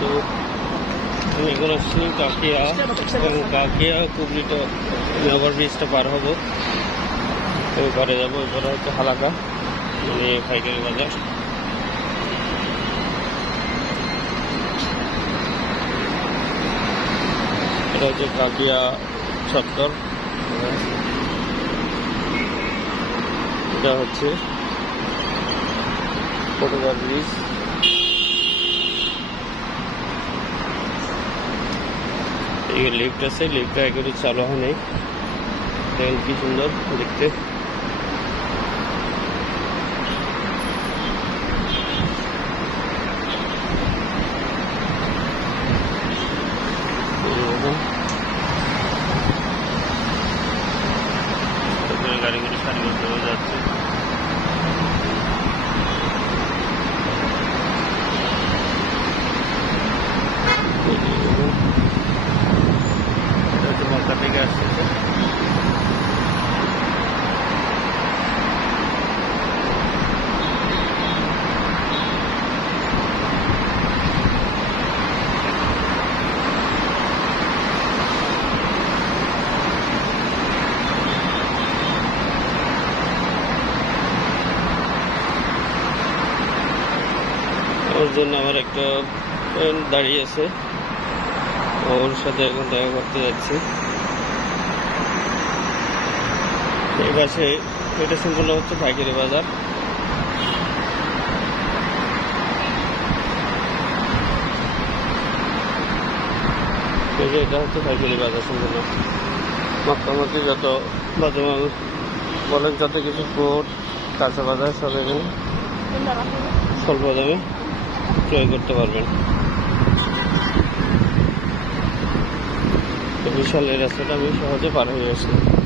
তো আমি এখন আসছি কাকিয়া এবং কাকিয়া কুবলিটা ওভার ব্রিজটা পার হব। তো ঘরে যাব এরপরে হচ্ছে হালাকা। মানে পাইকারি বাজার। এটা হচ্ছে কাকিয়া চত্বর। এটা হচ্ছে পটুয়ার ব্রিজ। এই লিফট আছে লিফটটা একেবারে চালু হয় নাই। দেখেন কি সুন্দর দেখতে। গাড়িগুলো সারিবদ্ধ হয়ে যাচ্ছে এটা হচ্ছে মক্কা থেকে আসতেছে ওর জন্য আমার একটা ফ্রেন্ড দাঁড়িয়ে আছে। ওর সাথে এখন দেখা করতে যাচ্ছি। এই পাশে এটা সম্পূর্ণ হচ্ছে পাইকারি বাজার। এটা হচ্ছে পাইকারি বাজার সম্পূর্ণ। মক্কামুখি যত বাজার বলেন যত কিছু ফ্রুট কাঁচা বাজার সব এখানে। স্বল্প দামে। ক্রয় করতে পারবেন। তো বিশাল এই রাস্তাটা আমি সহজে পার হয়ে আসলাম।